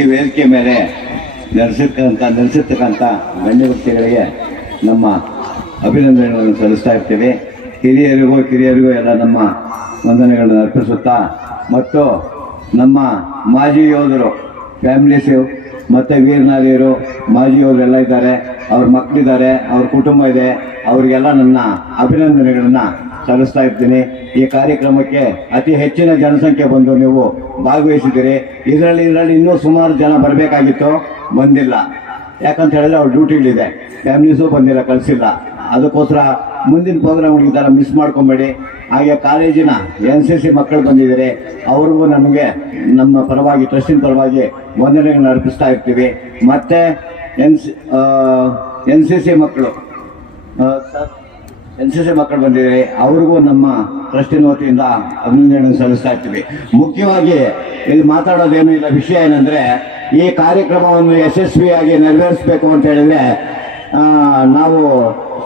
ಈ ವೇದಿಕೆ ಮೇಲೆ ನೆಲೆಸಿರ್ತಕ್ಕಂಥ ಗಣ್ಯ ವ್ಯಕ್ತಿಗಳಿಗೆ ನಮ್ಮ ಅಭಿನಂದನೆಗಳನ್ನು ಸಲ್ಲಿಸ್ತಾ ಇರ್ತೀವಿ. ಕಿರಿಯರಿಗೂ ಎಲ್ಲ ನಮ್ಮ ವಂದನೆಗಳನ್ನು ಅರ್ಪಿಸುತ್ತಾ ಮತ್ತು ನಮ್ಮ ಮಾಜಿ ಯೋಧರು ಫ್ಯಾಮಿಲೀಸು ಮತ್ತು ವೀರನಾರಿಯರು ಮಾಜಿ ಯೋಧರೆಲ್ಲ ಇದ್ದಾರೆ, ಅವ್ರ ಮಕ್ಕಳಿದ್ದಾರೆ, ಅವ್ರ ಕುಟುಂಬ ಇದೆ, ಅವರಿಗೆಲ್ಲ ನನ್ನ ಅಭಿನಂದನೆಗಳನ್ನು ಸಲ್ಲಿಸ್ತಾ ಇರ್ತೀನಿ. ಈ ಕಾರ್ಯಕ್ರಮಕ್ಕೆ ಅತಿ ಹೆಚ್ಚಿನ ಜನಸಂಖ್ಯೆ ಬಂದು ನೀವು ಭಾಗವಹಿಸಿದ್ದೀರಿ. ಇದರಲ್ಲಿ ಇನ್ನೂ ಸುಮಾರು ಜನ ಬರಬೇಕಾಗಿತ್ತು, ಬಂದಿಲ್ಲ. ಯಾಕಂತ ಹೇಳಿದ್ರೆ ಅವ್ರ ಡ್ಯೂಟಿಗಳಿದೆ, ಫ್ಯಾಮಿಲೀಸು ಬಂದಿಲ್ಲ, ಕಳಿಸಿಲ್ಲ. ಅದಕ್ಕೋಸ್ಕರ ಮುಂದಿನ ಪ್ರೋಗ್ರಾಮ್ಗೆ ಈ ಥರ ಮಿಸ್ ಮಾಡ್ಕೊಬೇಡಿ. ಹಾಗೆ ಕಾಲೇಜಿನ NCC ಮಕ್ಕಳು ಬಂದಿದ್ದಾರೆ, ಅವ್ರಿಗೂ ನಮಗೆ ನಮ್ಮ ಪರವಾಗಿ ಟ್ರಸ್ಟಿನ ಪರವಾಗಿ ವಂದನೆಗಳನ್ನು ಅರ್ಪಿಸ್ತಾ ಇರ್ತೀವಿ. ಮತ್ತು NCC ಮಕ್ಕಳು ಬಂದಿದ್ದಾರೆ, ಅವ್ರಿಗೂ ನಮ್ಮ ಟ್ರಸ್ಟಿನ ವತಿಯಿಂದ ಅಭಿನಂದನೆಗಳನ್ನು ಸಲ್ಲಿಸ್ತಾ ಇರ್ತೀವಿ. ಮುಖ್ಯವಾಗಿ ಇಲ್ಲಿ ಮಾತಾಡೋದೇನು ಇಲ್ಲ, ವಿಷಯ ಏನಂದರೆ ಈ ಕಾರ್ಯಕ್ರಮವನ್ನು ಯಶಸ್ವಿಯಾಗಿ ನೆರವೇರಿಸಬೇಕು ಅಂತ ಹೇಳಿದ್ರೆ ನಾವು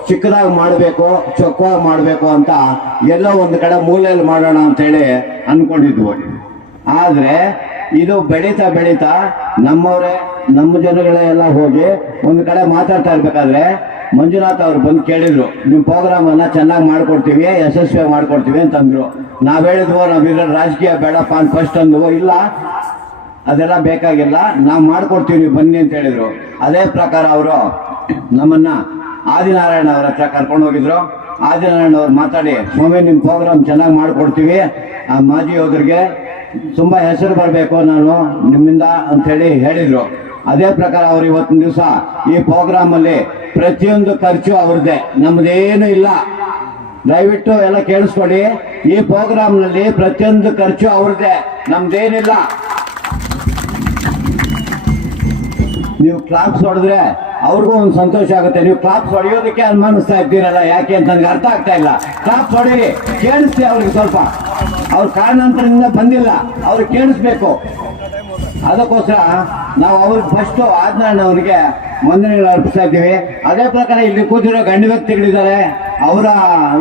ಚಿಕ್ಕದಾಗಿ ಮಾಡಬೇಕು, ಚೊಕ್ಕವಾಗಿ ಮಾಡಬೇಕು ಅಂತ ಎಲ್ಲೋ ಒಂದು ಕಡೆ ಮೂಲೆಯಲ್ಲಿ ಮಾಡೋಣ ಅಂತೇಳಿ ಅಂದ್ಕೊಂಡಿದ್ವು. ಆದರೆ ಇದು ಬೆಳೀತಾ ನಮ್ಮ ಜನಗಳೇ ಎಲ್ಲ ಹೋಗಿ ಒಂದು ಕಡೆ ಮಾತಾಡ್ತಾ ಇರ್ಬೇಕಾದ್ರೆ ಮಂಜುನಾಥ್ ಅವ್ರು ಬಂದು ಕೇಳಿದ್ರು, ನಿಮ್ಮ ಪ್ರೋಗ್ರಾಮನ್ನು ಚೆನ್ನಾಗಿ ಮಾಡ್ಕೊಡ್ತೀವಿ, ಯಶಸ್ವಿಯಾಗಿ ಮಾಡ್ಕೊಡ್ತೀವಿ ಅಂತಂದ್ರು. ನಾವು ಹೇಳಿದ್ವು, ನಾವು ರಾಜಕೀಯ ಬೇಡಪ್ಪ ಅಂತ ಫಸ್ಟ್ ಅಂದ್ವು. ಇಲ್ಲ, ಅದೆಲ್ಲ ಬೇಕಾಗಿಲ್ಲ, ನಾವು ಮಾಡ್ಕೊಡ್ತೀವಿ, ನೀವು ಬನ್ನಿ ಅಂತ ಹೇಳಿದ್ರು. ಅದೇ ಪ್ರಕಾರ ಅವರು ನಮ್ಮನ್ನ ಆದಿನಾರಾಯಣ ಅವರ ಹತ್ರ ಕರ್ಕೊಂಡು ಹೋಗಿದ್ರು. ಆದಿನಾರಾಯಣ ಅವ್ರು ಮಾತಾಡಿ, ಸ್ವಾಮಿ ನಿಮ್ಮ ಪ್ರೋಗ್ರಾಮ್ ಚೆನ್ನಾಗಿ ಮಾಡ್ಕೊಡ್ತೀವಿ, ಆ ಮಾಜಿ ಯೋಧರಿಗೆ ತುಂಬ ಹೆಸರು ಬರಬೇಕು ನಾನು ನಿಮ್ಮಿಂದ ಅಂಥೇಳಿ ಹೇಳಿದರು. ಅದೇ ಪ್ರಕಾರ ಅವರು ಇವತ್ತಿನ ದಿವಸ ಈ ಪ್ರೋಗ್ರಾಮಲ್ಲಿ ಪ್ರತಿಯೊಂದು ಖರ್ಚು ಅವ್ರದ್ದೇ, ನಮ್ಮದೇನು ಇಲ್ಲ. ದಯವಿಟ್ಟು ಎಲ್ಲ ಕೇಳಿಸ್ಕೊಳ್ಳಿ, ಈ ಪ್ರೋಗ್ರಾಮ್ನಲ್ಲಿ ಪ್ರತಿಯೊಂದು ಖರ್ಚು ಅವ್ರದ್ದೇ, ನಮ್ದೇನಿಲ್ಲ. ನೀವು ಕ್ಲಾಪ್ಸ್ ಹೊಡೆದ್ರೆ ಅವ್ರಿಗೂ ಒಂದು ಸಂತೋಷ ಆಗುತ್ತೆ. ನೀವು ಕ್ಲಾಪ್ಸ್ ಹೊಡೆಯೋದಕ್ಕೆ ಅನುಮಾನಿಸ್ತಾ ಇದ್ದೀರಲ್ಲ, ಯಾಕೆ ಅಂತ ನನಗೆ ಅರ್ಥ ಆಗ್ತಾ ಇಲ್ಲ. ಕ್ಲಾಪ್ಸ್ ಹೊಡೀರಿ, ಕೇಳಿಸ್ತಿ ಅವ್ರಿಗೆ ಸ್ವಲ್ಪ. ಅವ್ರ ಕಾರಣಾಂತರದಿಂದ ಬಂದಿಲ್ಲ, ಅವ್ರಿಗೆ ಕೇಳಿಸ್ಬೇಕು. ಅದಕ್ಕೋಸ್ಕರ ನಾವು ಅವ್ರಿಗೆ ಫಸ್ಟು ಆದಿನಾರಾಯಣ ಅವರಿಗೆ ವಂದನೆಗಳು ಅರ್ಪಿಸ್ತಾ ಇದ್ದೀವಿ. ಅದೇ ಪ್ರಕಾರ ಇಲ್ಲಿ ಕೂತಿರೋ ಗಣ್ಯ ವ್ಯಕ್ತಿಗಳಿದ್ದಾರೆ, ಅವರ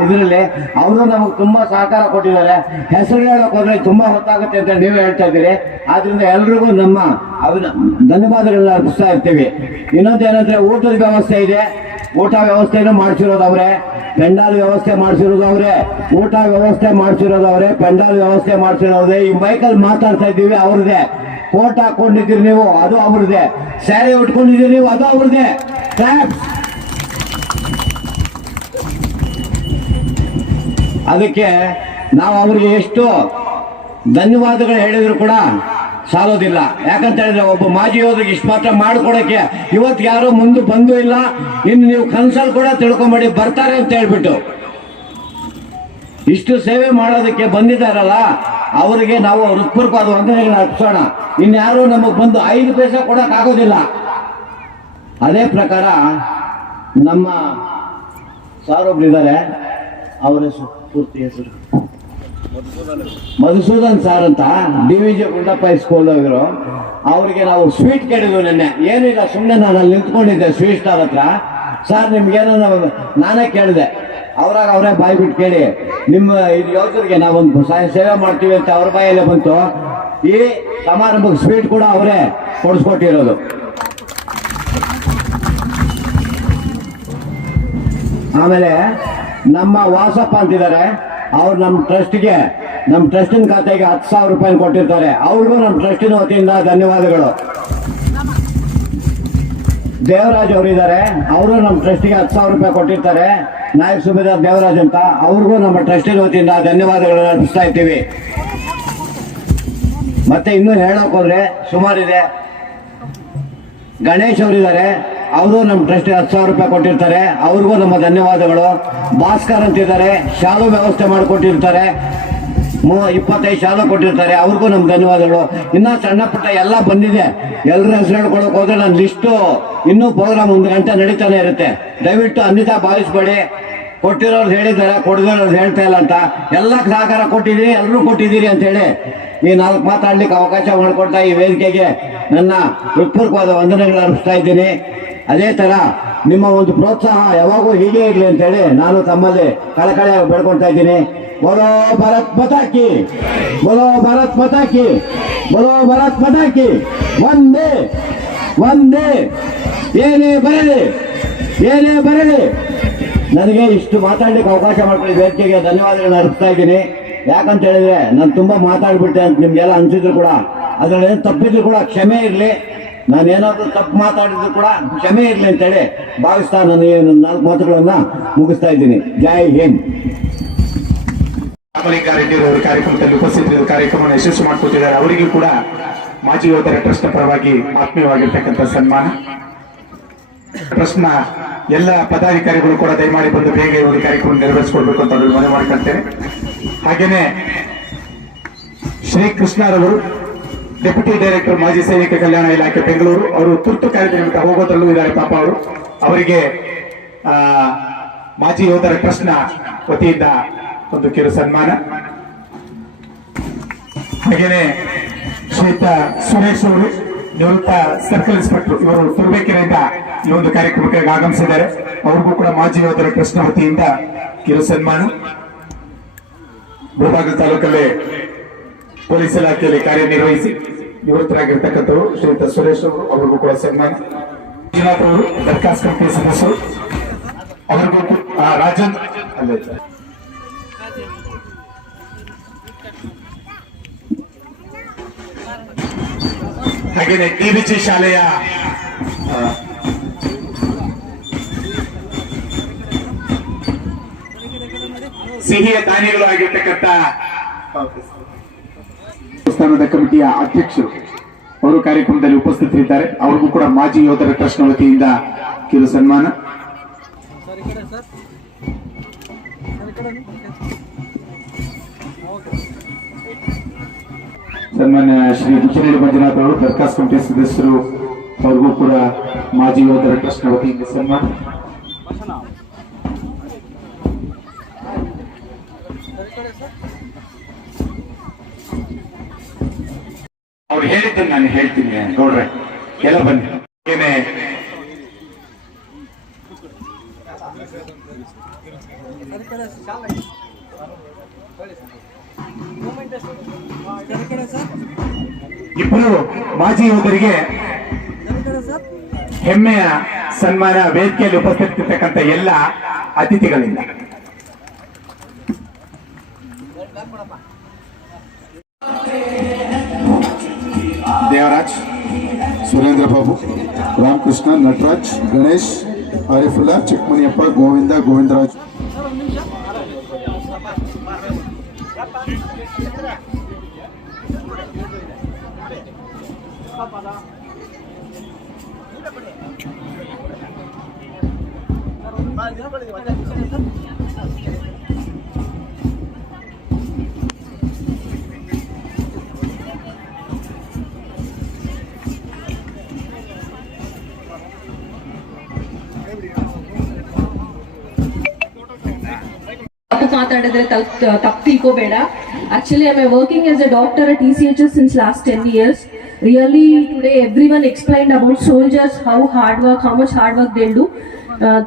ಇದರಲ್ಲಿ ಅವರು ನಮಗೆ ತುಂಬ ಸಹಕಾರ ಕೊಟ್ಟಿದ್ದಾರೆ. ಹೆಸರು ಹೇಳೋಕೆ ಹೋದ್ರೆ ತುಂಬ ಹೊತ್ತಾಗುತ್ತೆ ಅಂತ ನೀವೇ ಹೇಳ್ತಾ ಇದ್ದೀರಿ. ಆದ್ರಿಂದ ಎಲ್ರಿಗೂ ನಮ್ಮ ಧನ್ಯವಾದಗಳನ್ನ ಅರ್ಪಿಸ್ತಾ ಇರ್ತೀವಿ. ಇನ್ನೊಂದೇನಂದ್ರೆ ಊಟದ ವ್ಯವಸ್ಥೆ ಇದೆ, ಊಟ ವ್ಯವಸ್ಥೆನೂ ಮಾಡಿಸಿರೋದು ಅವರೇ, ಪೆಂಡಾಲ್ ವ್ಯವಸ್ಥೆ ಮಾಡಿಸಿರೋದು ಅವರೇ, ಊಟ ವ್ಯವಸ್ಥೆ ಮಾಡಿಸಿರೋದು ಅವರೇ, ಪೆಂಡಾಲ್ ವ್ಯವಸ್ಥೆ ಮಾಡಿಸಿರೋದೇ. ಈ ಮೈಕಲ್ಲಿ ಮಾತಾಡ್ತಾ ಇದ್ದೀವಿ, ಅವ್ರದ್ದೇ. ಕೋಟ್ ಹಾಕೊಂಡಿದ್ದೀರಿ ನೀವು, ಅದು ಅವ್ರದ್ದೇ. ಸ್ಯಾರಿ ಉಟ್ಕೊಂಡಿದ್ದೀರಿ ನೀವು, ಅದು ಅವ್ರದ್ದೇ. ಅದಕ್ಕೆ ನಾವು ಅವ್ರಿಗೆ ಎಷ್ಟು ಧನ್ಯವಾದಗಳು ಹೇಳಿದ್ರು ಕೂಡ ಸಾಲೋದಿಲ್ಲ. ಯಾಕಂತ ಹೇಳಿದ್ರೆ ಒಬ್ಬ ಮಾಜಿ ಯೋಧರಿಗೆ ಇಷ್ಟು ಮಾತ್ರ ಮಾಡಿಕೊಡಕ್ಕೆ ಇವತ್ತು ಯಾರು ಮುಂದೆ ಬಂದೂ ಇಲ್ಲ. ಇನ್ನು ನೀವು ಕನ್ಸಲ್ ಕೂಡ ತಿಳ್ಕೊಂಬೇಡಿ, ಬರ್ತಾರೆ ಅಂತ ಹೇಳ್ಬಿಟ್ಟು ಇಷ್ಟು ಸೇವೆ ಮಾಡೋದಕ್ಕೆ ಬಂದಿದ್ದಾರಲ್ಲ ಅವರಿಗೆ ನಾವು ಹೃತ್ಪೂರ್ವಕವಾದ ವಂದನೆಗಳನ್ನ ಅರ್ಪಿಸೋಣ. ಇನ್ಯಾರು ನಮಗೆ ಬಂದು 5 ಪೈಸೆ ಕೊಡೋಕ್ಕಾಗೋದಿಲ್ಲ. ಅದೇ ಪ್ರಕಾರ ನಮ್ಮ ಸಾರೊಬ್ರಿದ್ದಾರೆ, ಅವರ ಪೂರ್ತಿ ಹೆಸರು ಮಧುಸೂದನ್ ಸಾರ್ ಅಂತ, DVJ ಗುಂಡಪ್ಪ ಸ್ಕೂಲ್ ಇವರು. ಅವರಿಗೆ ನಾವು ಸ್ವೀಟ್ ಕೇಳಿದ್ವು ನಿನ್ನೆ. ಏನಿಲ್ಲ, ಸುಮ್ಮನೆ ನಾನು ಅಲ್ಲಿ ನಿಂತ್ಕೊಂಡಿದ್ದೆ ಸ್ವೀಟ್ ಸ್ಟಾಲ್ ಹತ್ರ. ಸರ್ ನಿಮ್ಗೇನೋ ನಾನೇ ಕೇಳಿದೆ, ಅವರೇ ಬಾಯಿ ಬಿಟ್ಟು ಕೇಳಿ, ನಿಮ್ಮ ಇದು ಯೋಧರಿಗೆ ನಾವೊಂದು ಸೇವೆ ಮಾಡ್ತೀವಿ ಅಂತ ಅವ್ರ ಬಾಯಲ್ಲೇ ಬಂತು. ಈ ಸಮಾರಂಭಕ್ಕೆ ಸ್ವೀಟ್ ಕೂಡ ಅವರೇ ಕೊಡಿಸ್ಕೊಟ್ಟಿರೋದು. ಆಮೇಲೆ ನಮ್ಮ ವಾಸಪ್ಪ ಅಂತಿದ್ದಾರೆ, ಅವ್ರು ನಮ್ಮ ಟ್ರಸ್ಟಿನ ಖಾತೆಗೆ 10,000 ರೂಪಾಯಿ ಕೊಟ್ಟಿರ್ತಾರೆ. ಅವ್ರಿಗೂ ನಮ್ಮ ಟ್ರಸ್ಟಿನ ವತಿಯಿಂದ ಧನ್ಯವಾದಗಳು. ದೇವರಾಜ್ ಅವರಿದ್ದಾರೆ, ಅವರು ನಮ್ಮ ಟ್ರಸ್ಟಿಗೆ 10,000 ರೂಪಾಯಿ ಕೊಟ್ಟಿರ್ತಾರೆ. ನಾಯಕ್ ಸುಬೇದಾರ್ ದೇವರಾಜ್ ಅಂತ, ಅವ್ರಿಗೂ ನಮ್ಮ ಟ್ರಸ್ಟಿನ ವತಿಯಿಂದ ಧನ್ಯವಾದಗಳನ್ನು ಅರ್ಪಿಸ್ತಾ ಇದ್ದೀವಿ. ಮತ್ತೆ ಇನ್ನೂ ಹೇಳೋಕೆ ಹೋದ್ರೆ ಸುಮಾರಿದೆ. ಗಣೇಶ್ ಅವರಿದ್ದಾರೆ, ಅವರು ನಮ್ಮ ಟ್ರಸ್ಟಿಗೆ 10,000 ರೂಪಾಯಿ ಕೊಟ್ಟಿರ್ತಾರೆ. ಅವ್ರಿಗೂ ನಮ್ಮ ಧನ್ಯವಾದಗಳು. ಭಾಸ್ಕರ್ ಅಂತಿದ್ದಾರೆ, ಶಾಲು ವ್ಯವಸ್ಥೆ ಮಾಡಿಕೊಟ್ಟಿರ್ತಾರೆ, 25 ಶಾಲು ಕೊಟ್ಟಿರ್ತಾರೆ. ಅವ್ರಿಗೂ ನಮ್ಮ ಧನ್ಯವಾದಗಳು. ಇನ್ನ ಸಣ್ಣ ಪುಟ್ಟ ಎಲ್ಲ ಬಂದಿದೆ. ಎಲ್ಲರ ಹೆಸರು ಹೇಳ್ಕೊಳಕ್ ಹೋದ್ರೆ ನನ್ನ ಲಿಸ್ಟು ಇನ್ನೂ ಪ್ರೋಗ್ರಾಮ್ 1 ಗಂಟೆ ನಡೀತಾನೆ ಇರುತ್ತೆ. ದಯವಿಟ್ಟು ಅನ್ಯತಾ ಭಾವಿಸ್ಬೇಡಿ. ಕೊಟ್ಟಿರೋರು ಹೇಳಿದ್ದಾರೆ, ಕೊಡದಿರೋರು ಹೇಳ್ತಾ ಇಲ್ಲ ಅಂತ. ಎಲ್ಲ ಸಹಕಾರ ಕೊಟ್ಟಿದ್ದೀರಿ, ಎಲ್ಲರೂ ಕೊಟ್ಟಿದ್ದೀರಿ ಅಂತ ಹೇಳಿ ಈ 4 ಮಾತಾಡ್ಲಿಕ್ಕೆ ಅವಕಾಶ ಮಾಡಿಕೊಡ್ತಾ ಈ ವೇದಿಕೆಗೆ ನನ್ನ ಹೃತ್ಪೂರ್ವಕವಾದ ವಂದನೆಗಳನ್ನು ಅರ್ಪಿಸ್ತಾ ಇದ್ದೀನಿ. ಅದೇ ತರ ನಿಮ್ಮ ಒಂದು ಪ್ರೋತ್ಸಾಹ ಯಾವಾಗೂ ಹೀಗೆ ಇರಲಿ ಅಂತೇಳಿ ನಾನು ತಮ್ಮಲ್ಲಿ ಕಳಕಳಿಯಾಗಿ ಬೇಡ್ಕೊಳ್ತಾ ಇದ್ದೀನಿ. बोलो भारत माता की, बोलो भारत माता की, बोलो भारत माता की. ಒಂದೇ ಒಂದೇ ಏನೇ ಬರಲಿ ನನಗೆ ಇಷ್ಟು ಮಾತಾಡ್ಲಿಕ್ಕೆ ಅವಕಾಶ ಮಾಡ್ಕೊಳ್ಳಿ. ವೇದಿಕೆಗೆ ಧನ್ಯವಾದಗಳನ್ನ ಅರ್ಪಿಸ್ತಾ ಇದ್ದೀನಿ. ಯಾಕಂತ ಹೇಳಿದ್ರೆ ನಾನು ತುಂಬಾ ಮಾತಾಡ್ಬಿಟ್ಟೆ ಅಂತ ನಿಮ್ಗೆಲ್ಲ ಅನ್ಸಿದ್ರು ಕೂಡ, ಅದ್ರಲ್ಲಿ ಏನು ತಪ್ಪಿದ್ರು ಕೂಡ ಕ್ಷಮೆ ಇರಲಿ. ನಾನೇನಾದ್ರೂ ತಪ್ಪು ಮಾತಾಡಿದ್ರು ಕೂಡ ಕ್ಷಮೆ ಇರಲಿ ಅಂತೇಳಿ ಭಾವಿಸ್ತಾ ನಾನು 4 ಮಾತುಗಳನ್ನ ಮುಗಿಸ್ತಾ ಇದ್ದೀನಿ. ಜೈ ಹಿಂದ್. ರಾಮಲಿಂಗಾರೆಡ್ಡಿ ಅವರು ಕಾರ್ಯಕ್ರಮದಲ್ಲಿ ಉಪಸ್ಥಿತರಿದ್ದ ಕಾರ್ಯಕ್ರಮವನ್ನು ಯಶಸ್ವಿ ಮಾಡಿಕೊಟ್ಟಿದ್ದಾರೆ. ಅವರಿಗೂ ಕೂಡ ಮಾಜಿ ಯೋಧರ ಟ್ರಸ್ಟ್ ಪರವಾಗಿ ಆತ್ಮೀಯವಾಗಿರ್ತಕ್ಕಂಥ ಸನ್ಮಾನ. ಟ್ರಸ್ಟ್ನ ಎಲ್ಲ ಪದಾಧಿಕಾರಿಗಳು ಕೂಡ ದಯಮಾಡಿ ಬಂದು ಬೇಗ ಈ ಒಂದು ಕಾರ್ಯಕ್ರಮ ನೆರವೇರಿಸಿಕೊಳ್ಬೇಕು ಅಂತ ಮನವಿ ಮಾಡಿಕೊಳ್ತೇನೆ. ಹಾಗೇನೆ ಶ್ರೀ ಕೃಷ್ಣರವರು ಡೆಪ್ಯೂಟಿ ಡೈರೆಕ್ಟರ್ ಮಾಜಿ ಸೈನಿಕ ಕಲ್ಯಾಣ ಇಲಾಖೆ ಬೆಂಗಳೂರು, ಅವರು ತುರ್ತು ಕಾರ್ಯದ ನಿಮಿತ್ತ ಹೋಗೋದ್ರಲ್ಲೂ ಇದ್ದಾರೆ ಪಾಪ ಅವರು. ಅವರಿಗೆ ಮಾಜಿ ಯೋಧರ ಟ್ರಸ್ಟ್ನ ವತಿಯಿಂದ ಒಂದು ಕಿರು ಸನ್ಮಾನ. ಹಾಗೇನೆ ಶ್ರೀಯುತ ಸುರೇಶ್ ಅವರು ನಿವೃತ್ತ ಸರ್ಕಲ್ ಇನ್ಸ್ಪೆಕ್ಟರ್, ಇವರು ತುರುವೇಕೆರೆಯಿಂದ ಈ ಒಂದು ಕಾರ್ಯಕ್ರಮಕ್ಕೆ ಆಗಮಿಸಿದ್ದಾರೆ. ಅವ್ರಿಗೂ ಕೂಡ ಮಾಜಿ ಯೋಧರ ಟ್ರಸ್ಟ್ನ ವತಿಯಿಂದ ಕಿರು ಸನ್ಮಾನ. ಮುಳಬಾಗಿಲು ತಾಲೂಕಲ್ಲಿ ಪೊಲೀಸ್ ಇಲಾಖೆಯಲ್ಲಿ ಕಾರ್ಯನಿರ್ವಹಿಸಿ ನಿವೃತ್ತರಾಗಿರ್ತಕ್ಕಂಥವರು ಶ್ರೀಯುತ ಸುರೇಶ್ ಅವರು, ಅವರಿಗೂ ಕೂಡ ಸನ್ಮಾನ. ಮಂಜುನಾಥ್ ಅವರು ದರ್ಖಾಸ್ ಕಮಿಟಿ ಸದಸ್ಯರು, ಅವರಿಗೂ ರಾಜನ್ ಅಲ್ಲೇ ಹಾಗೇನೆ ಟಿವಿಜಿ ಶಾಲೆಯ ಸಿಹಿಯ ದಾನಿಗಳು ಆಗಿರ್ತಕ್ಕಂಥ ದೇವಸ್ಥಾನದ ಕಮಿಟಿಯ ಅಧ್ಯಕ್ಷರು ಅವರು ಕಾರ್ಯಕ್ರಮದಲ್ಲಿ ಉಪಸ್ಥಿತರಿದ್ದಾರೆ. ಅವ್ರಿಗೂ ಕೂಡ ಮಾಜಿ ಯೋಧರ ಟ್ರಸ್ಟ್ನ ವತಿಯಿಂದ ಕಿರು ಸನ್ಮಾನ. ಸನ್ಮಾನ್ಯ ಶ್ರೀ ಬುಚ್ಚನಹಳ್ಳಿ ಮಂಜುನಾಥ್ ಅವರು ದರ್ಖಾಸ್ ಕಮಿಟಿ ಸದಸ್ಯರು, ಅವ್ರಿಗೂ ಕೂಡ ಮಾಜಿ ಯೋಧರ ಟ್ರಸ್ಟ್ನ ವತಿಯಿಂದ ಸನ್ಮಾನ. ಅವ್ರು ಹೇಳಿದ್ದನ್ನು ನಾನು ಹೇಳ್ತೀನಿ ನೋಡ್ರೆ, ಎಲ್ಲ ಬನ್ನಿ. ಇಬ್ಬರು ಮಾಜಿ ಯೋಧರಿಗೆ ಹೆಮ್ಮೆಯ ಸನ್ಮಾನ ವೇದಿಕೆಯಲ್ಲಿ ಉಪಸ್ಥಿತರಿರ್ತಕ್ಕಂಥ ಎಲ್ಲ ಅತಿಥಿಗಳಿಂದ. ದೇವರಾಜ್, ಸುರೇಂದ್ರ ಬಾಬು, ರಾಮಕೃಷ್ಣ, ನಟರಾಜ್, ಗಣೇಶ್, ಆರಿಫುಲ್ಲಾ, ಚಿಕ್ಕಮಣಿಯಪ್ಪ, ಗೋವಿಂದ, ಗೋವಿಂದರಾಜ್. ಮಾತಾಡಿದ್ರೆ ತಪ್ಪು ತಿಳ್ಕೋಬೇಡ. Actually, I'm working as a doctor at ECHS since last 10 years. Really, today everyone explained about soldiers, how much hard work they'll do.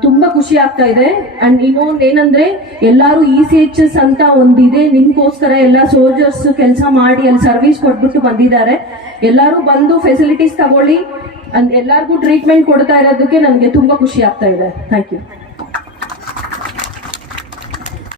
ತುಂಬಾ ಖುಷಿ ಆಗ್ತಾ ಇದೆ. ಅಂಡ್ ಇನ್ನೊಂದು ಏನಂದ್ರೆ, ಎಲ್ಲಾರು ECHS ಅಂತ ಒಂದಿದೆ, ನಿಮ್ಗೋಸ್ಕರ ಎಲ್ಲ ಸೋಲ್ಜರ್ಸ್ ಕೆಲಸ ಮಾಡಿ ಅಲ್ಲಿ ಸರ್ವಿಸ್ ಕೊಟ್ಬಿಟ್ಟು ಬಂದಿದ್ದಾರೆ. ಎಲ್ಲಾರು ಬಂದು ಫೆಸಿಲಿಟೀಸ್ ತಗೊಳ್ಳಿ, ಎಲ್ಲಾರ್ಗೂ ಟ್ರೀಟ್ಮೆಂಟ್ ಕೊಡ್ತಾ ಇರೋದಕ್ಕೆ ನನಗೆ ತುಂಬಾ ಖುಷಿ ಆಗ್ತಾ ಇದೆ. Thank you.